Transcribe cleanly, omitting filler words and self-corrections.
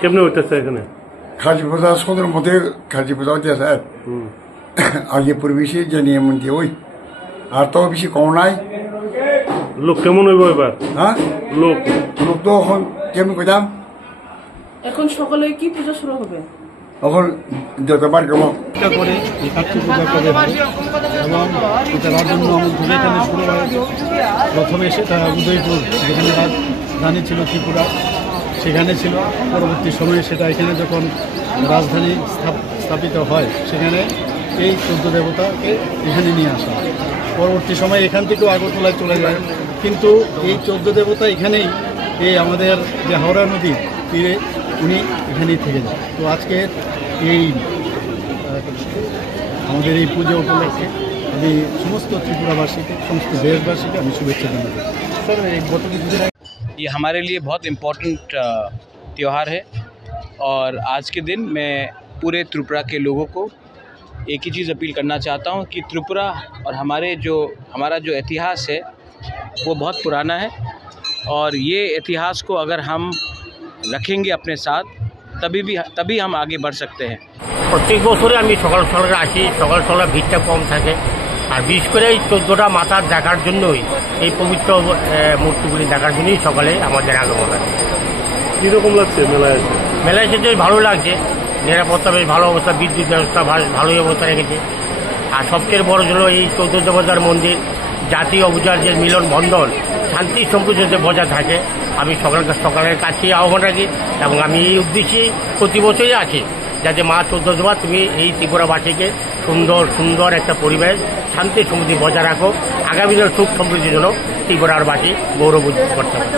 কেমনে হইতেছে এখানে কালী পূজা সদর মধ্যে কালী পূজা হইতেছে আগে পরিবেশে জানিয়ে মন্ত্রী ওই আর তো বেশি কম নাই লোক কেমন হইব এবার হ্যাঁ লোক লোক তো এখন কেমন কইতাম এখন সকালে কি পূজা শুরু হবে এখন যতবার কেমন করে এই কার্তিক পূজা করে এবং পূজার জন্য আমাদের এখানে শুরু হয় প্রথমে সেটা উদয়পুর যেখানে রাজধানী ছিল ত্রিপুরা সেখানে ছিল পরবর্তী সময়ে সেটা এখানে যখন রাজধানী স্থাপিত হয় সেখানে এই 14 দেবতাকে এখানে নিয়ে আসা হয় পরবর্তী সময়ে এখান থেকেও আগরতলায় চলে যায় কিন্তু এই 14 দেবতা এখানেই এই আমাদের যে হাওড়া নদীর তীরে উনি এখানেই থেকে যায় তো আজকে এই আমাদের এই পুজো উপলক্ষে আমি সমস্ত ত্রিপুরাবাসীকে সমস্ত দেশবাসীকে আমি শুভেচ্ছা জানাই স্যার এই গত কিছুদিন ये हमारे लिए बहुत इम्पोर्टेंट त्यौहार है और आज के दिन मैं पूरे त्रिपुरा के लोगों को एक ही चीज़ अपील करना चाहता हूँ कि त्रिपुरा और हमारा जो इतिहास है वो बहुत पुराना है और ये इतिहास को अगर हम रखेंगे अपने साथ तभी हम आगे बढ़ सकते हैं। प्रत्येक बछरे आमी सकाल सकाल आसि सकाल सकाल भिड़टा कम थाके আর বিশেষ করে এই 14টা মাথার দেখার জন্যই এই পবিত্র মূর্তিগুলি দেখার জন্যই সকালে আমাদের আগমন আছে। কীরকম লাগছে মেলায় এসে? মেলায় এসে ভালো লাগছে, নিরাপত্তা বেশ ভালো অবস্থা, বিদ্যুৎ ব্যবস্থা ভালোই অবস্থা রেখেছে। আর সবচেয়ে বড় হলো এই 14 দেবতার মন্দির জাতি অবুজার যে মিলন বন্ধন শান্তি সম্প্রীতি যাতে বজায় থাকে আমি সকালের কাছেই আহ্বান রাখি এবং আমি এই উদ্দেশ্যেই প্রতি বছরই আছি যাতে মা 14 দেবতা তুমি এই ত্রিপুরাবাসীকে সুন্দর একটা পরিবেশ শান্তি সমৃদ্ধি বজায় রাখো, আগামী দিনের সুখ সমৃদ্ধির জন্য ত্রিপুরার বাসী গৌরব করতে হবে।